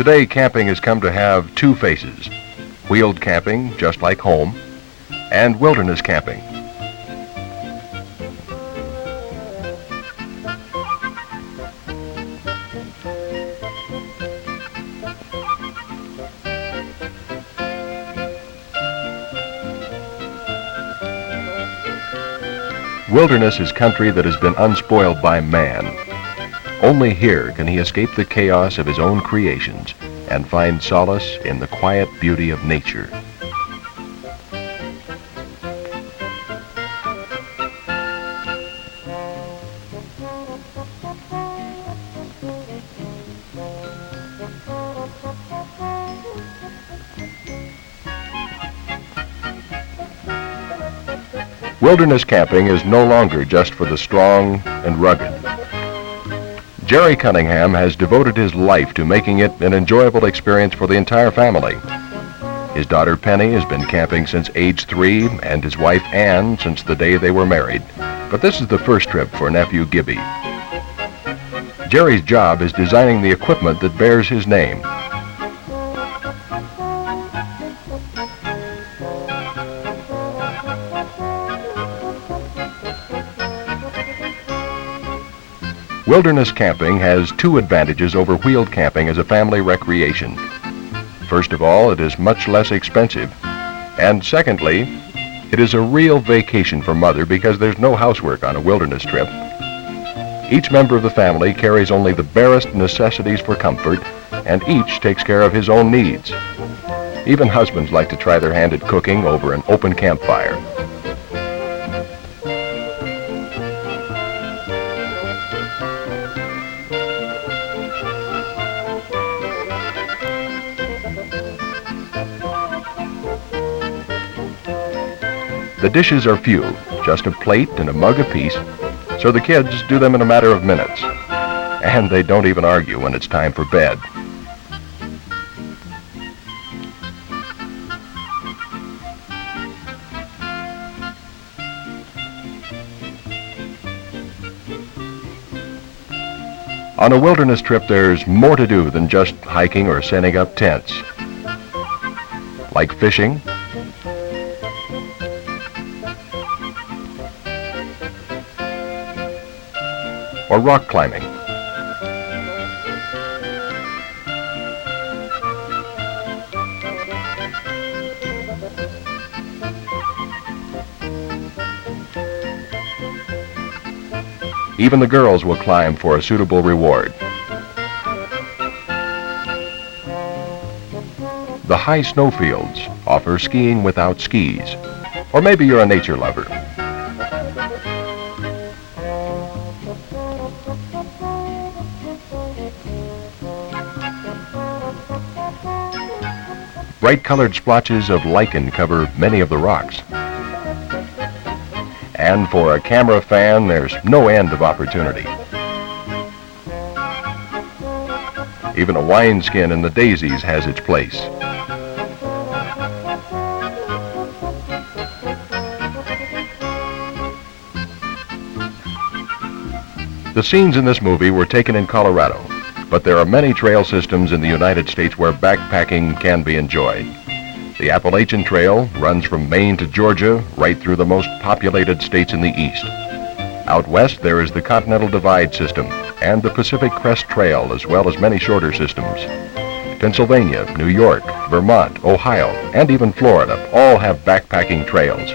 Today, camping has come to have two faces: wheeled camping, just like home, and wilderness camping. Wilderness is country that has been unspoiled by man. Only here can he escape the chaos of his own creations and find solace in the quiet beauty of nature. Wilderness camping is no longer just for the strong and rugged. Gerry Cunningham has devoted his life to making it an enjoyable experience for the entire family. His daughter Penny has been camping since age 3 and his wife Ann since the day they were married. But this is the first trip for nephew Gibby. Gerry's job is designing the equipment that bears his name. Wilderness camping has two advantages over wheeled camping as a family recreation. First of all, it is much less expensive. And secondly, it is a real vacation for Mother because there's no housework on a wilderness trip. Each member of the family carries only the barest necessities for comfort, and each takes care of his own needs. Even husbands like to try their hand at cooking over an open campfire. The dishes are few, just a plate and a mug apiece, so the kids do them in a matter of minutes. And they don't even argue when it's time for bed. On a wilderness trip, there's more to do than just hiking or setting up tents. Like fishing, or rock climbing. Even the girls will climb for a suitable reward. The high snowfields offer skiing without skis, or maybe you're a nature lover. Bright-colored splotches of lichen cover many of the rocks. And for a camera fan, there's no end of opportunity. Even a wineskin in the daisies has its place. The scenes in this movie were taken in Colorado, but there are many trail systems in the United States where backpacking can be enjoyed. The Appalachian Trail runs from Maine to Georgia, right through the most populated states in the East. Out west, there is the Continental Divide system and the Pacific Crest Trail, as well as many shorter systems. Pennsylvania, New York, Vermont, Ohio, and even Florida all have backpacking trails.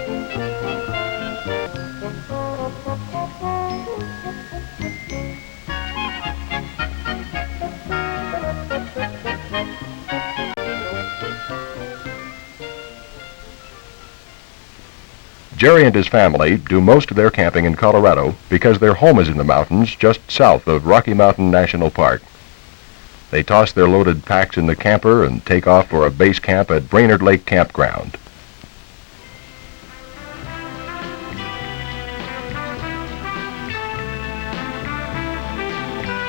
Gerry and his family do most of their camping in Colorado because their home is in the mountains just south of Rocky Mountain National Park. They toss their loaded packs in the camper and take off for a base camp at Brainerd Lake Campground.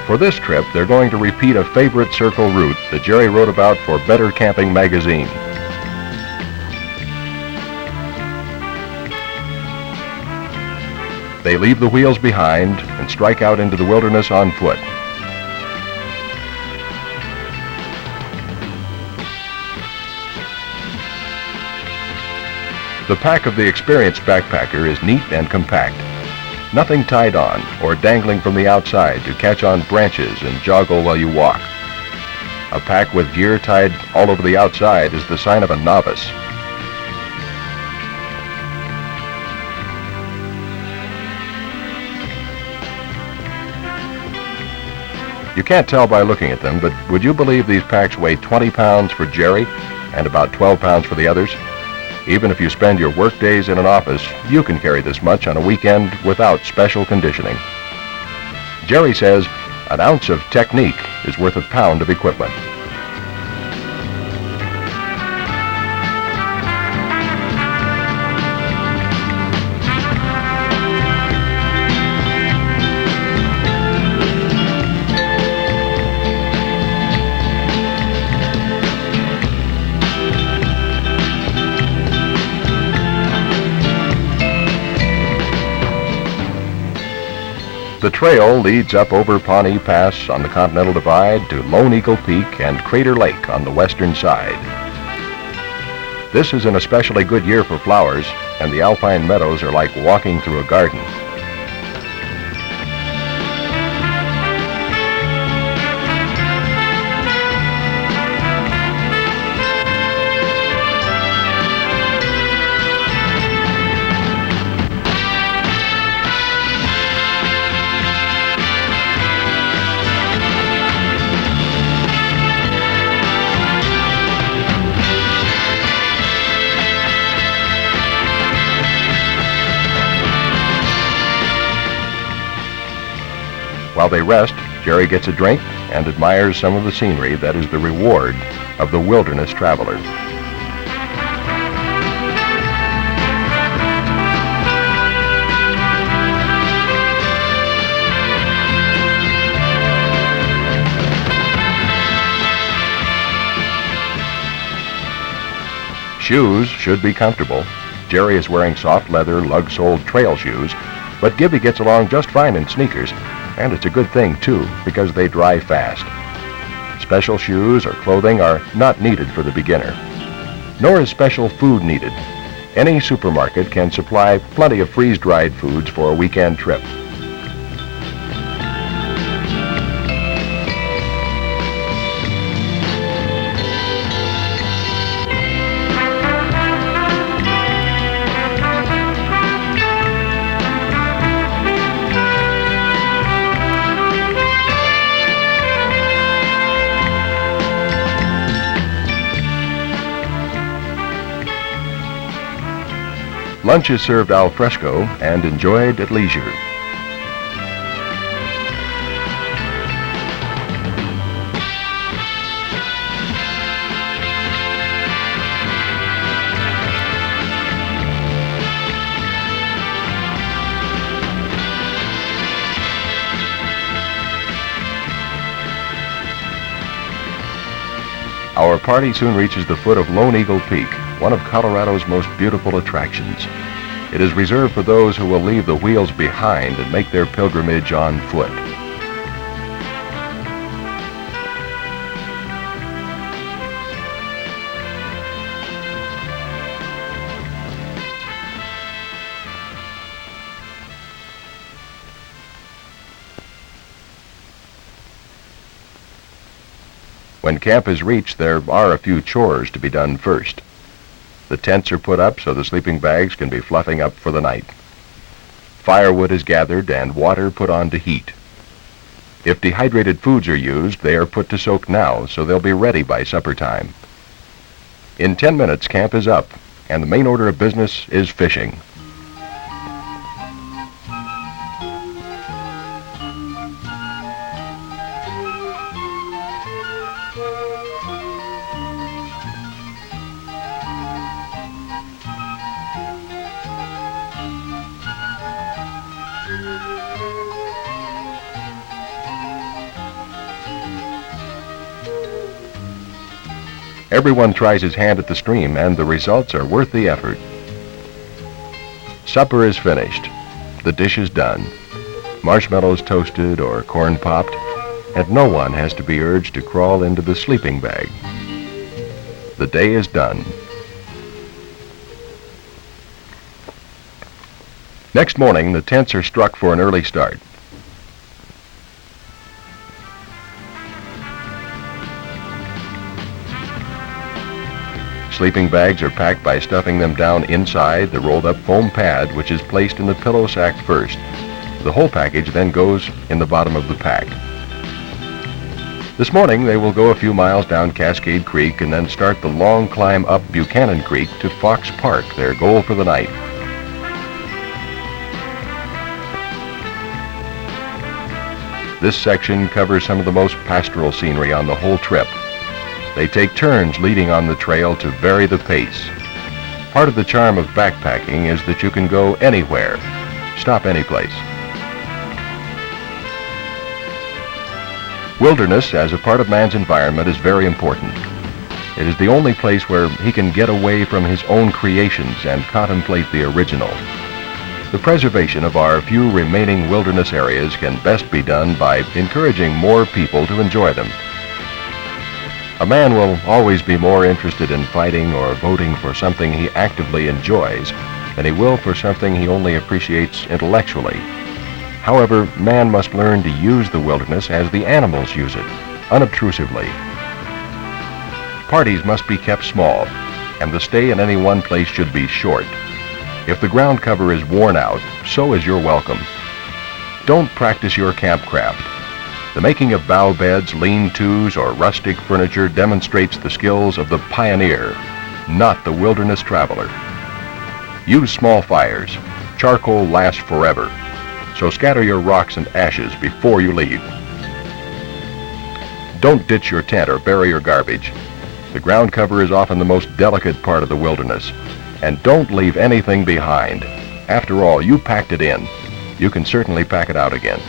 For this trip, they're going to repeat a favorite circle route that Gerry wrote about for Better Camping magazine. They leave the wheels behind and strike out into the wilderness on foot. The pack of the experienced backpacker is neat and compact. Nothing tied on or dangling from the outside to catch on branches and joggle while you walk. A pack with gear tied all over the outside is the sign of a novice. You can't tell by looking at them, but would you believe these packs weigh 20 pounds for Gerry and about 12 pounds for the others? Even if you spend your work days in an office, you can carry this much on a weekend without special conditioning. Gerry says an ounce of technique is worth a pound of equipment. The trail leads up over Pawnee Pass on the Continental Divide to Lone Eagle Peak and Crater Lake on the western side. This is an especially good year for flowers, and the alpine meadows are like walking through a garden. While they rest, Gerry gets a drink and admires some of the scenery that is the reward of the wilderness traveler. Shoes should be comfortable. Gerry is wearing soft leather, lug-soled trail shoes, but Gibby gets along just fine in sneakers. And it's a good thing, too, because they dry fast. Special shoes or clothing are not needed for the beginner. Nor is special food needed. Any supermarket can supply plenty of freeze-dried foods for a weekend trip. Lunch is served al fresco and enjoyed at leisure. Our party soon reaches the foot of Lone Eagle Peak, one of Colorado's most beautiful attractions. It is reserved for those who will leave the wheels behind and make their pilgrimage on foot. When camp is reached, there are a few chores to be done first. The tents are put up so the sleeping bags can be fluffing up for the night. Firewood is gathered and water put on to heat. If dehydrated foods are used, they are put to soak now so they'll be ready by supper time. In 10 minutes, camp is up, and the main order of business is fishing. Everyone tries his hand at the stream, and the results are worth the effort. Supper is finished. The dish is done. Marshmallows toasted or corn popped, and no one has to be urged to crawl into the sleeping bag. The day is done. Next morning, the tents are struck for an early start. Sleeping bags are packed by stuffing them down inside the rolled-up foam pad, which is placed in the pillow sack first. The whole package then goes in the bottom of the pack. This morning, they will go a few miles down Cascade Creek and then start the long climb up Buchanan Creek to Fox Park, their goal for the night. This section covers some of the most pastoral scenery on the whole trip. They take turns leading on the trail to vary the pace. Part of the charm of backpacking is that you can go anywhere, stop any place. Wilderness, as a part of man's environment, is very important. It is the only place where he can get away from his own creations and contemplate the original. The preservation of our few remaining wilderness areas can best be done by encouraging more people to enjoy them. A man will always be more interested in fighting or voting for something he actively enjoys than he will for something he only appreciates intellectually. However, man must learn to use the wilderness as the animals use it, unobtrusively. Parties must be kept small, and the stay in any one place should be short. If the ground cover is worn out, so is your welcome. Don't practice your campcraft. The making of bough beds, lean-tos, or rustic furniture demonstrates the skills of the pioneer, not the wilderness traveler. Use small fires. Charcoal lasts forever, so scatter your rocks and ashes before you leave. Don't ditch your tent or bury your garbage. The ground cover is often the most delicate part of the wilderness. And don't leave anything behind. After all, you packed it in. You can certainly pack it out again.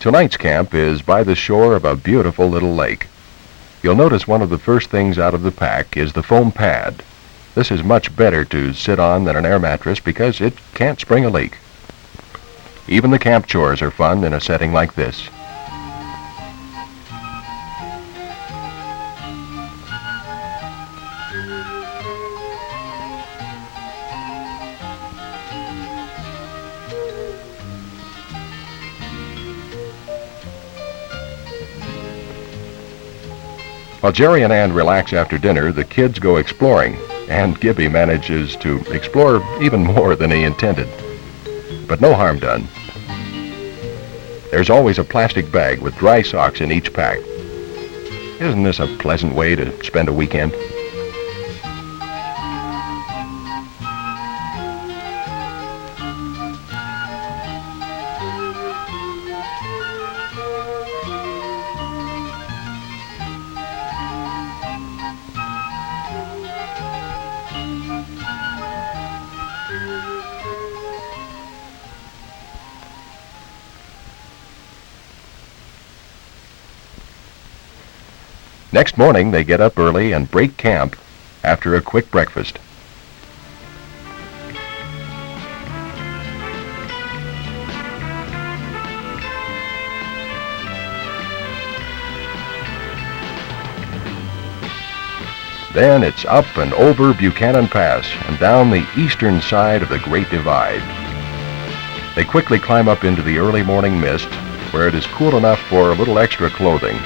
Tonight's camp is by the shore of a beautiful little lake. You'll notice one of the first things out of the pack is the foam pad. This is much better to sit on than an air mattress because it can't spring a leak. Even the camp chores are fun in a setting like this. While Gerry and Ann relax after dinner, the kids go exploring, and Gibby manages to explore even more than he intended. But no harm done. There's always a plastic bag with dry socks in each pack. Isn't this a pleasant way to spend a weekend? Next morning, they get up early and break camp after a quick breakfast. Then it's up and over Buchanan Pass and down the eastern side of the Great Divide. They quickly climb up into the early morning mist, where it is cool enough for a little extra clothing.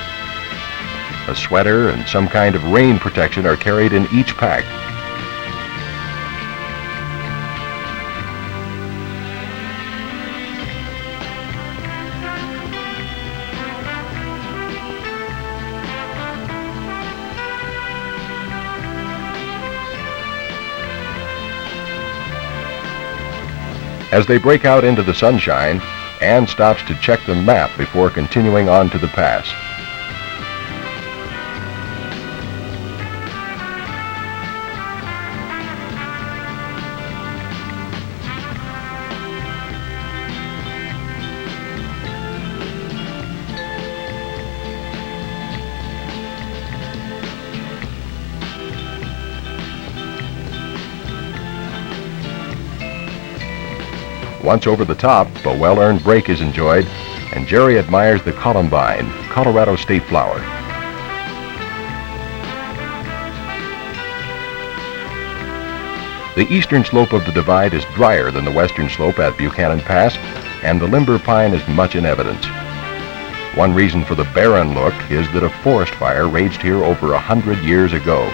A sweater and some kind of rain protection are carried in each pack. As they break out into the sunshine, Ann stops to check the map before continuing on to the pass. Once over the top, a well-earned break is enjoyed, and Gerry admires the columbine, Colorado state flower. The eastern slope of the divide is drier than the western slope at Buchanan Pass, and the limber pine is much in evidence. One reason for the barren look is that a forest fire raged here over 100 years ago.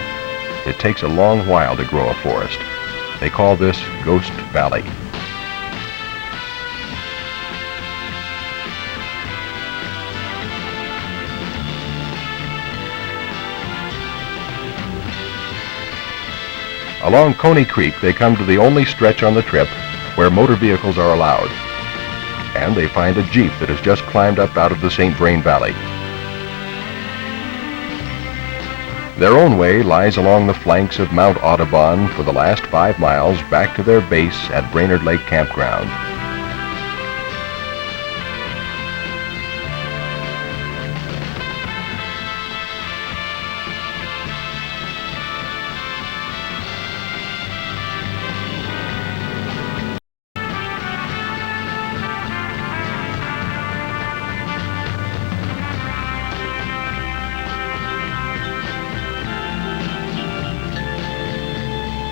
It takes a long while to grow a forest. They call this Ghost Valley. Along Coney Creek, they come to the only stretch on the trip where motor vehicles are allowed. And they find a Jeep that has just climbed up out of the St. Vrain Valley. Their own way lies along the flanks of Mount Audubon for the last 5 miles back to their base at Brainerd Lake Campground.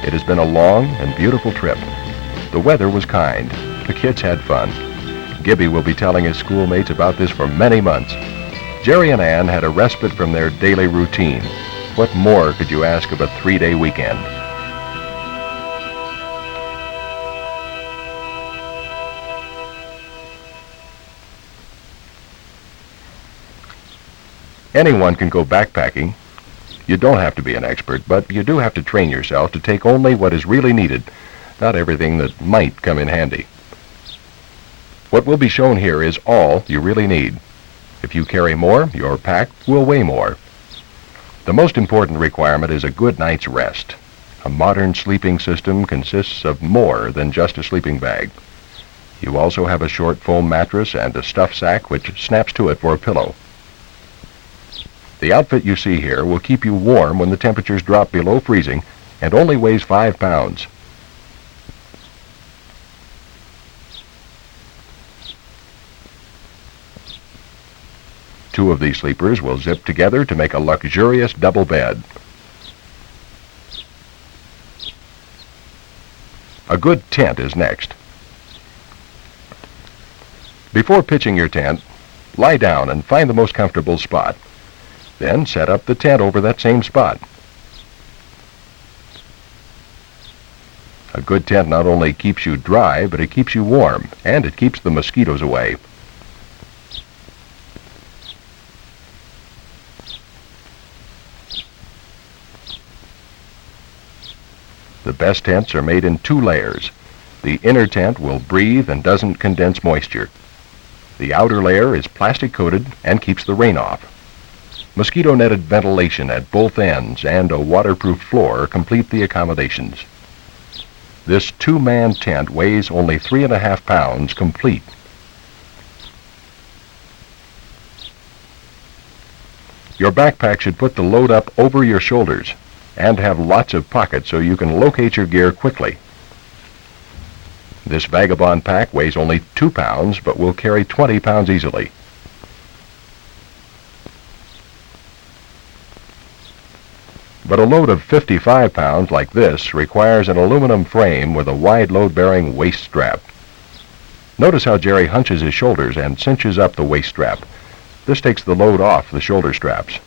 It has been a long and beautiful trip. The weather was kind. The kids had fun. Gibby will be telling his schoolmates about this for many months. Gerry and Ann had a respite from their daily routine. What more could you ask of a 3-day weekend? Anyone can go backpacking. You don't have to be an expert, but you do have to train yourself to take only what is really needed, not everything that might come in handy. What will be shown here is all you really need. If you carry more, your pack will weigh more. The most important requirement is a good night's rest. A modern sleeping system consists of more than just a sleeping bag. You also have a short foam mattress and a stuff sack which snaps to it for a pillow. The outfit you see here will keep you warm when the temperatures drop below freezing and only weighs 5 pounds. Two of these sleepers will zip together to make a luxurious double bed. A good tent is next. Before pitching your tent, lie down and find the most comfortable spot. Then set up the tent over that same spot. A good tent not only keeps you dry, but it keeps you warm, and it keeps the mosquitoes away. The best tents are made in 2 layers. The inner tent will breathe and doesn't condense moisture. The outer layer is plastic coated and keeps the rain off. Mosquito-netted ventilation at both ends and a waterproof floor complete the accommodations. This 2-man tent weighs only 3.5 pounds complete. Your backpack should put the load up over your shoulders and have lots of pockets so you can locate your gear quickly. This vagabond pack weighs only 2 pounds but will carry 20 pounds easily. But a load of 55 pounds like this requires an aluminum frame with a wide load-bearing waist strap. Notice how Gerry hunches his shoulders and cinches up the waist strap. This takes the load off the shoulder straps.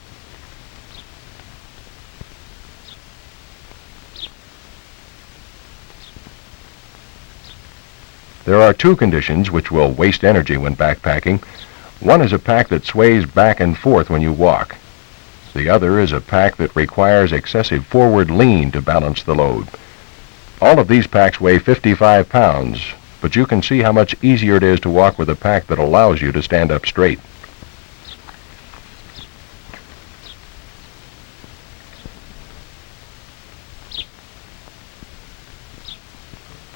There are 2 conditions which will waste energy when backpacking. One is a pack that sways back and forth when you walk. The other is a pack that requires excessive forward lean to balance the load. All of these packs weigh 55 pounds, but you can see how much easier it is to walk with a pack that allows you to stand up straight.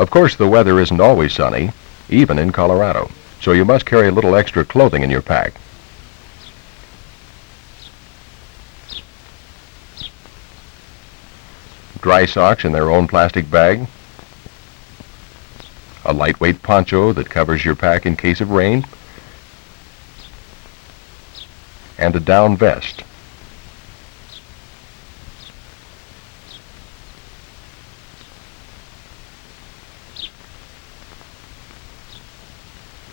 Of course, the weather isn't always sunny, even in Colorado, so you must carry a little extra clothing in your pack. Dry socks in their own plastic bag, a lightweight poncho that covers your pack in case of rain, and a down vest.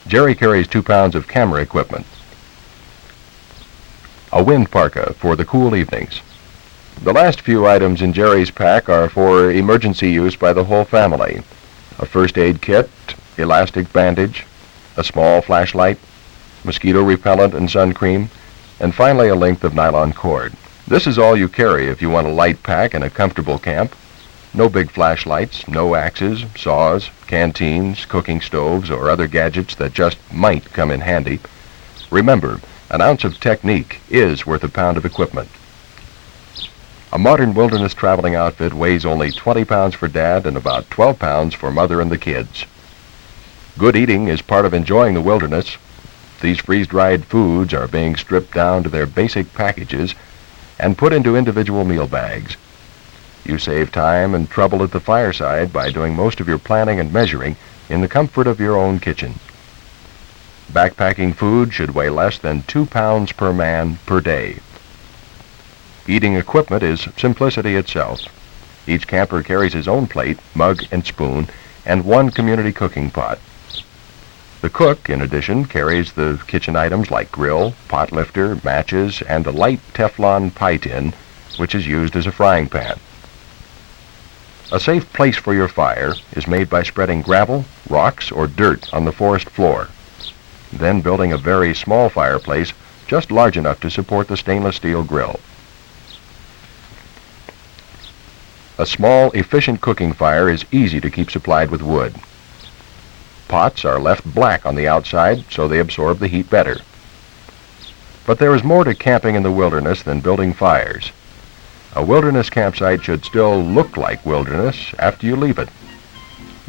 Gerry carries 2 pounds of camera equipment. A wind parka for the cool evenings. The last few items in Gerry's pack are for emergency use by the whole family. A first aid kit, elastic bandage, a small flashlight, mosquito repellent and sun cream, and finally a length of nylon cord. This is all you carry if you want a light pack and a comfortable camp. No big flashlights, no axes, saws, canteens, cooking stoves, or other gadgets that just might come in handy. Remember, an ounce of technique is worth a pound of equipment. A modern wilderness traveling outfit weighs only 20 pounds for Dad and about 12 pounds for Mother and the kids. Good eating is part of enjoying the wilderness. These freeze-dried foods are being stripped down to their basic packages and put into individual meal bags. You save time and trouble at the fireside by doing most of your planning and measuring in the comfort of your own kitchen. Backpacking food should weigh less than 2 pounds per man per day. Eating equipment is simplicity itself. Each camper carries his own plate, mug, and spoon, and 1 community cooking pot. The cook, in addition, carries the kitchen items like grill, pot lifter, matches, and a light Teflon pie tin, which is used as a frying pan. A safe place for your fire is made by spreading gravel, rocks, or dirt on the forest floor, then building a very small fireplace just large enough to support the stainless steel grill. A small, efficient cooking fire is easy to keep supplied with wood. Pots are left black on the outside so they absorb the heat better. But there is more to camping in the wilderness than building fires. A wilderness campsite should still look like wilderness after you leave it.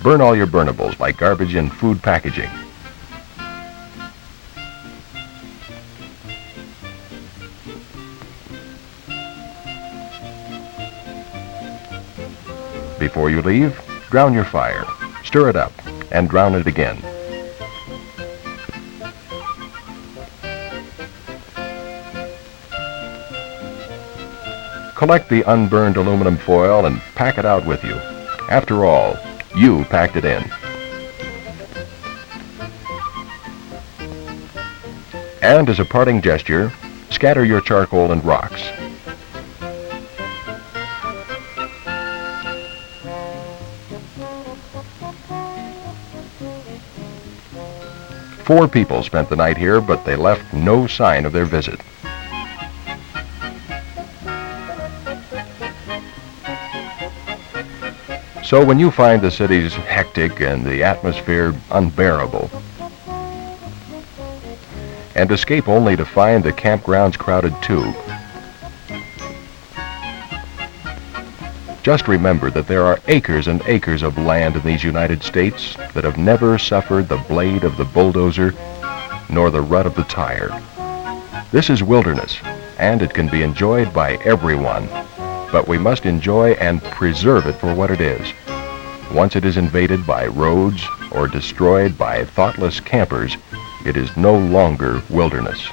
Burn all your burnables like garbage and food packaging. Before you leave, drown your fire, stir it up, and drown it again. Collect the unburned aluminum foil and pack it out with you. After all, you packed it in. And as a parting gesture, scatter your charcoal and rocks. Four people spent the night here, but they left no sign of their visit. So when you find the cities hectic and the atmosphere unbearable, and escape only to find the campgrounds crowded too, just remember that there are acres and acres of land in these United States that have never suffered the blade of the bulldozer nor the rut of the tire. This is wilderness, and it can be enjoyed by everyone, but we must enjoy and preserve it for what it is. Once it is invaded by roads or destroyed by thoughtless campers, it is no longer wilderness.